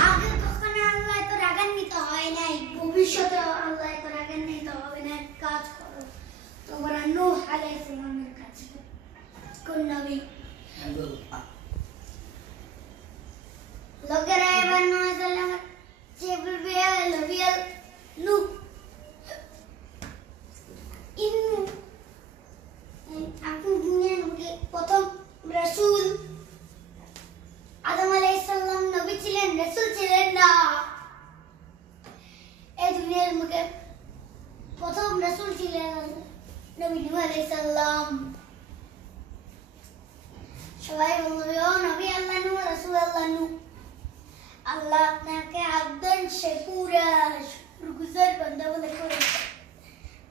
আগে কখনো আল্লাহ তো রাগান্বিত হয় নাই, ভবিষ্যতে আল্লাহ তো রাগান্বিত হবে না। রাসূল ছিলেন নবী নূহ আলাইহিস সালাম। সবাই বলবে ও নবী আল্লাহ নূহ, রাসূল আল্লাহ নূহ। আল্লাহ আপনাকে আব্দান শাকুরা, শুকরগুজার বান্দা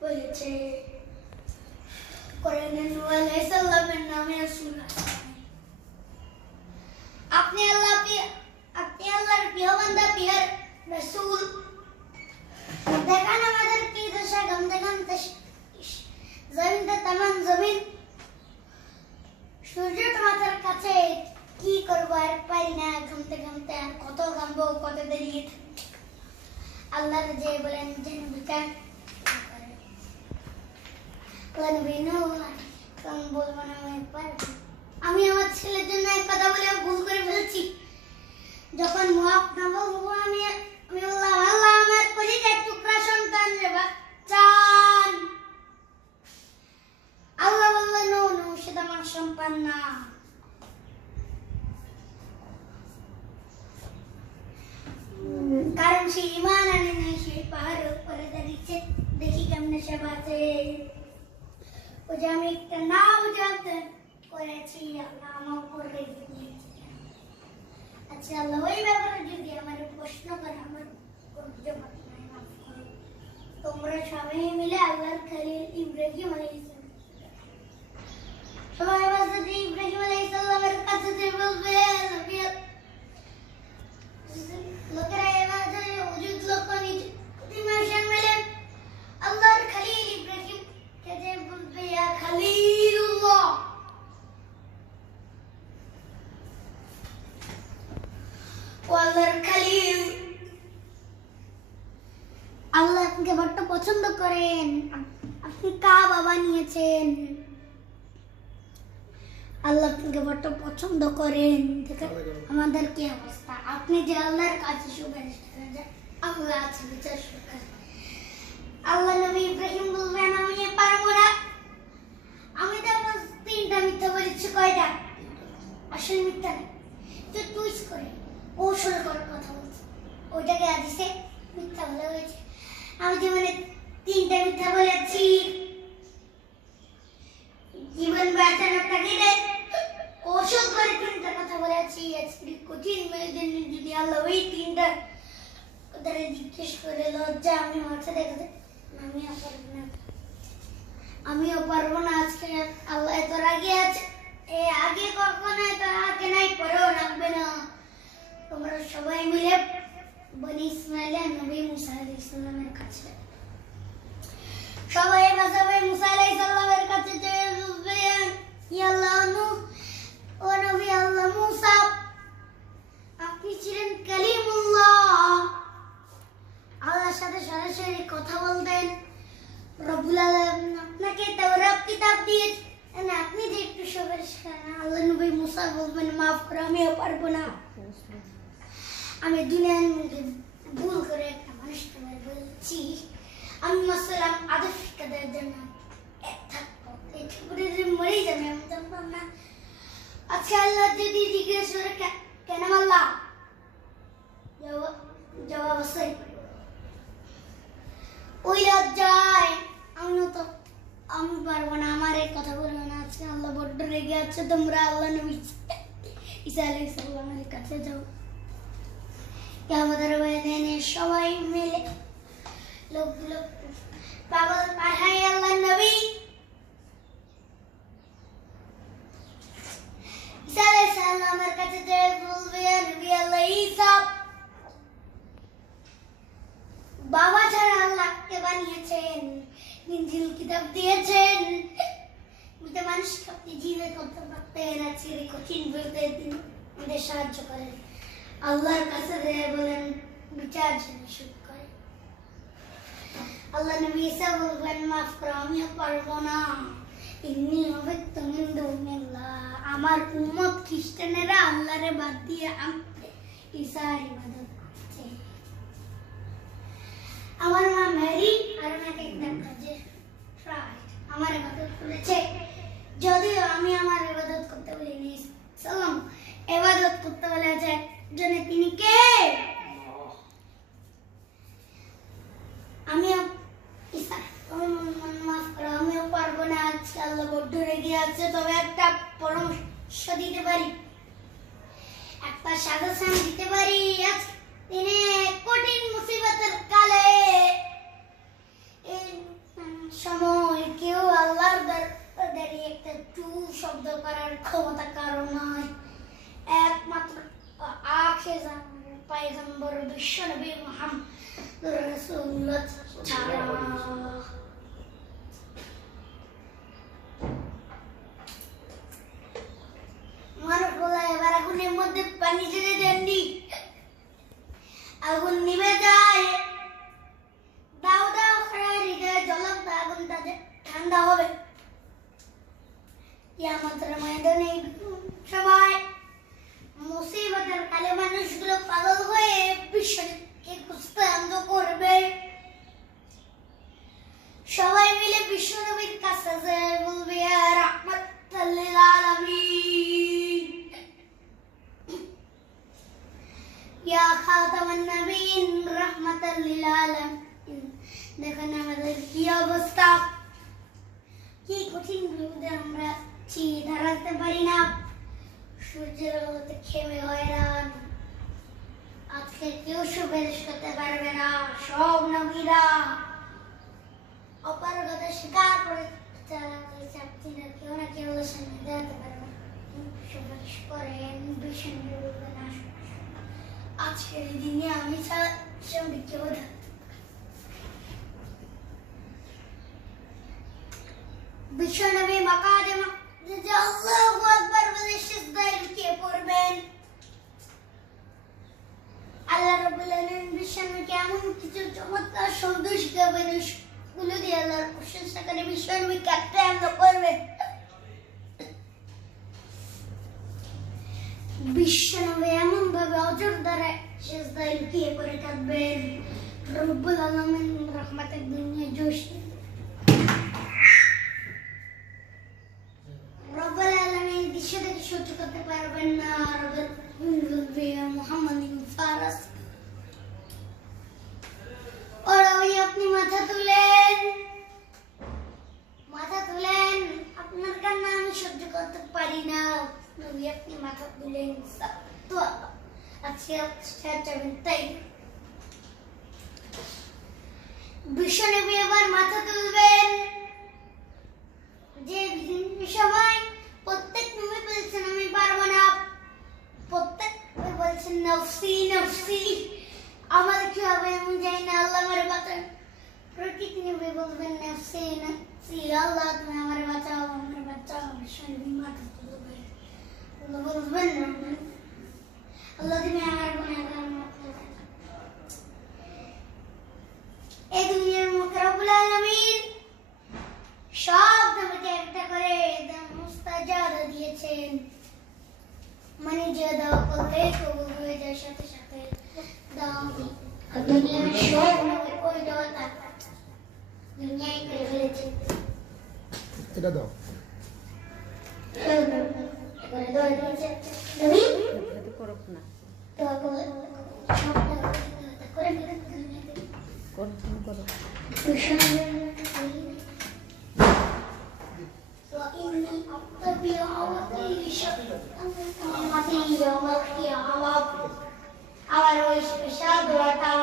বলেছে। কোরআনে নূহ আলাইহিস সালামের নামে সূরা। আপনি আল্লাহর প্রিয় বান্দা, প্রিয় রাসূল। দেখান আমাদের কি দশা, গম দেখান জমিনটা তামান জমিন। সূর্য তোমাদের কাছে কি করবো আর পারি না, ঘামতে ঘামতে আর কত ঘামবো, কত দাঁড়িয়ে থাকবো। আল্লাহ যে বলেন যেন বিচার বলবো না আমি আমার ছেলের জন্য এক কথা বলে ভুল করে ফেলেছি। যখন মাফ না বলবো আমি বললাম আল্লাহ আমার কলিজার টুকরা সন্তান রে বাচ্চান। আল্লাহ বললেন নো নো, সেটা আমার সন্তান না। কারণ সে ঈমান আনে নাই, সে পাহাড়ের উপরে দাঁড়িয়েছে, দেখি কেমনে সে বাঁচে। ও যে আমি একটা নাও জানতে করেছি, আল্লাহ আমার উপর রেখে দিয়েছে। আচ্ছা আল্লাহ, ওই ব্যাপারে যদি আমার প্রশ্ন করে আমার জবাব নাই, মাফ করো। তোমরা সবাই মিলে আল্লাহর খলিল ইব্রাহিম আলাইহিস সালাম, সবাই বাসাতে ইব্রাহিম আলাইহিস সালামের কাছে যে বলবে লোকেরা এবার ওজুদ লোকনি দিমাশান মিলে আল্লাহর খলিল ইব্রাহিম কে যে বলবে ইয়া খলিলুল্লাহ। আল্লাহর খলিল, আল্লাহ আপনাকে বড্ড পছন্দ করেন, আপনি কাবা বানিয়েছেন, আল্লাহ আপনাকে বড্ড পছন্দ করেন। দেখেন আমাদের কি অবস্থা। আপনি যে আল্লাহর কাছে সুপারিশ করেন, আল্লাহ আছে বিচার করেন। আল্লাহ নবী ইব্রাহিম বলবেন আমি পারবো না, আমি তো তিনটা মিথ্যা বলেছি। কয়টা? আসল মিথ্যা না, যে টুইস্ট করে কৌশল করে কথা বলছে, ওইটাকে হাদিসে মিথ্যা বলা হয়েছে। আমি জীবনে তিনটা মিথ্যা বলেছি, জীবন বাঁচানোর তাগিদে কৌশল করে তিনটা কথা বলেছি। আজকে কঠিন মেয়েদের যদি আল্লাহ ওই তিনটা কথা জিজ্ঞেস করে লজ্জা আমি মাথা দেখতে আমিও পারবো না। আজকে আল্লাহ এত রাগে আছে, আগে কখনো এত আগে নাই, পরেও রাখবে না। তোমরা সবাই মিলে বনি ইসমাইল নবী মুসা আলাইহিস সালামের কাছে, সবাই বাজাবে মুসা আলাইহিস সালামের কাছে যে বলবেন ইয়া আল্লাহ নূহ, ও নবী আল্লাহ মুসা, আপনি ছিলেন কালিমুল্লাহ, আল্লাহর সাথে সরাসরি কথা বলতেন। রব্বুল আলামিন আপনাকে তাওরাত কিতাব দিয়েছেন, আপনি যে একটু সুপারিশ করেন। আল্লাহ নবী মুসা বলবেন মাফ করো, আমিও পারবো না। আমি দুনিয়ার মধ্যে ভুল করে একটা মানুষকে বলছি, আমি মাসালাম আদব শিক্ষা দেওয়ার জন্য থাকবো, যদি মরে যাবে আমি জানতাম না। আজকে আল্লাহ যদি জিজ্ঞেস করে কেন আল্লাহ, জবাব আছে ওই লজ্জায় আমি পারবো না, আমার এই কথা বলবো না। আজকে আল্লাহ বড্ড রেগে আছে, তোমরা আল্লাহ নবী ঈসা আলাইহিস সালামের কাছে যাও। আমাদের ময়দানে সবাই মিলে লোকগুলো পাগল পাঠাই আল্লাহ নবী ঈসা আলাইহিস সালামের কাছে যে বলবে নবী আল্লাহ ঈসা, বাবা ছাড়া আল্লাহকে বানিয়েছেন, ইনজিল কিতাব দিয়েছেন, মৃত মানুষকে আপনি জীবিত করতে পারতেন। আজকের কঠিন বিপদে তিনি আমাদের সাহায্য করেন। আল্লাহর কাছে বলেন বিচার যেন শুরু করে। আল্লাহ নবী ঈসা বলবেন মাফ করো, আমিও পারবো না। ইন্নী উমিরতু মিন দুনিল্লাহ, আমার উম্মত খ্রিস্টানেরা আল্লাহরে বাদ দিয়ে ঈসার ইবাদত করছে। আমার মা মেরি আর আমাকে একটা কাজে আমার ইবাদত করেছে, যদিও আমি আমার ইবাদত করতে বলিনি। সালাম ইবাদত করতে বলেছে জনে, তিনি কে? আমি ঈসা। আজকে আল্লাহ বড্ড রেগে আছে, তবে একটা পরামর্শ দিতে পারি, একটা সাজেশন দিতে পারি। আজ দিনে কঠিন মুসিবতের কালে এই সময় কেউ আল্লাহর দরবারে একটা টু শব্দ করার ক্ষমতা কারো নয়, একমাত্র আখির পয়গম্বর বিশ্বনবী মুহাম্মদ রাসূলুল্লাহ ছাড়া। এবার আগুনের মধ্যে পানি ঢেলে দেননি, আগুন নিভে যায়, দাও দাও করে হৃদয়ে জ্বলন্ত আগুনটা ঠান্ডা হবে। কিয়ামতের ময়দানে সবাই মুসিবতের কালে মানুষগুলো পাগল হয়ে বিশ্বকে খুঁজতে আরম্ভ করবে। সবাই মিলে বিশ্বনবীর কাছে বলবে, ইয়া রাহমাতাল লিল আলামিন, ইয়া খাতামান নবিয়্যিন রাহমাতাল লিল আলামিন। দেখেন আমাদের কি অবস্থা, কি কঠিন বিপদে আমরা দাঁড়াতে পারি না, সূর্যের আলোতে খেমে হয়রান। আজকে কেউ সুপারিশ করতে পারবে না, সব নবীরা অপারগতা স্বীকার করে চাচ্ছি না, কেউ না কেউ সামনে দাঁড়াতে পারবে না, সুপারিশ করেন বিষ্ণু বলবেন আজকের দিনে আমি ছাড়া সঙ্গে কেউ বিশ্বনবী মাকামে মাহমুদে আল্লাহু আকবার বলে সিজদায় লুটিয়ে পড়বেন। আল্লাহ রাব্বুল আলামিন বিশ্বনবীকে এমন কিছু চমৎকার শব্দ শিখাবেন, সেগুলো দিয়ে আল্লাহর প্রশংসা করে বিশ্বনবী কাঁদতে আরম্ভ করবেন। বিশ্বনবী এমন ভাবে অজর দ্বারা সিজদায় লুটিয়ে পড়ে কাঁদবেন, রব্বুল আলামিন রহমতের দুনিয়া জোশ রব্বুল আলামিন দৃশ্য থেকে সহ্য করতে পারবেন না। মুহাম্মদ ফারাস আপনি মাথা তুলেন, মাথা তুলেন, আপনার কান্না আমি সহ্য করতে পারি না, নবী আপনি মাথা তুলেন। তো আজকে যাবেন তাই বিশ্বনবী এবার মাথা তুলবেন। যে সবাই প্রত্যেক নবী বলছেন আমি পারবো না, প্রত্যেক নবী বলছেন নফসি নফসি, আমার কি হবে আমি জানি না, আল্লাহ আমারে বাঁচান। প্রত্যেক নবী বলবেন নফসি নফসি, আল্লাহ তুমি আমারে বাঁচাও, আমারে বাঁচাও। বিশ্বনবী মাথা তুলবেন, আল্লাহ বলবেন আল্লাহ তুমি আমার গুনাহগার মাফ করে দাও। এই দুনিয়ার মুখে রব্বুল আলামিন সব নবীকে একটা করে মুস্তাজাদা দিয়েছেন, মানে যে দোয়া করলে কবুল হয়ে যায় সাথে সাথে। দুনিয়ার সব নবী ওই দোয়াটা দুনিয়ায় করে ফেলেছে। এটা দাও, দোয়া দিয়েছে নবী, এটা করো না, দোয়া করে সব করে করো করো। وإني أتبع أمتي يوم القيامة। আমার ওই স্পেশাল দোয়াটা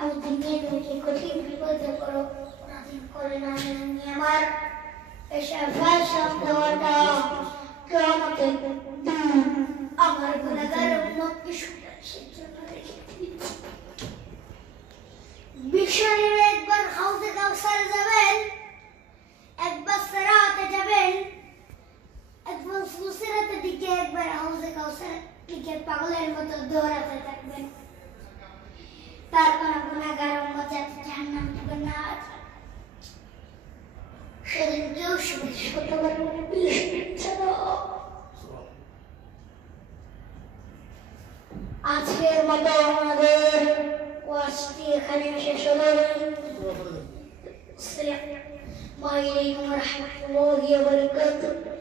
আমি দুনিয়া থেকে কঠিন বিপদে পরাধীন করে না, আমি আমার স্পেশাল দোয়াটা কিয়ামতে আমার গুনাহগার উম্মতকে সুপারিশের জন্য রেখে দিচ্ছি। বিশ্বনবী একবার হাউজে কাউসারে যাবেন, একবার সিরাতে যাবেন, একবার ফুসিরাতের দিকে, একবার হাউজে কাউসারের দিকে পাগলের মতো দৌড়াতে থাকবেন। তার কোনো গুনাহগার উম্মত যাতে জাহান্নামে যাবে না, সেদিন কেউ সুপারিশ করতে পারবে না ছাড়া। আজকের মতো আমাদের ওয়াজটি এখানে শেষ হলো। আসসালামু আলাইকুম ওয়া রাহমাতুল্লাহি ওয়া বারাকাতুহু।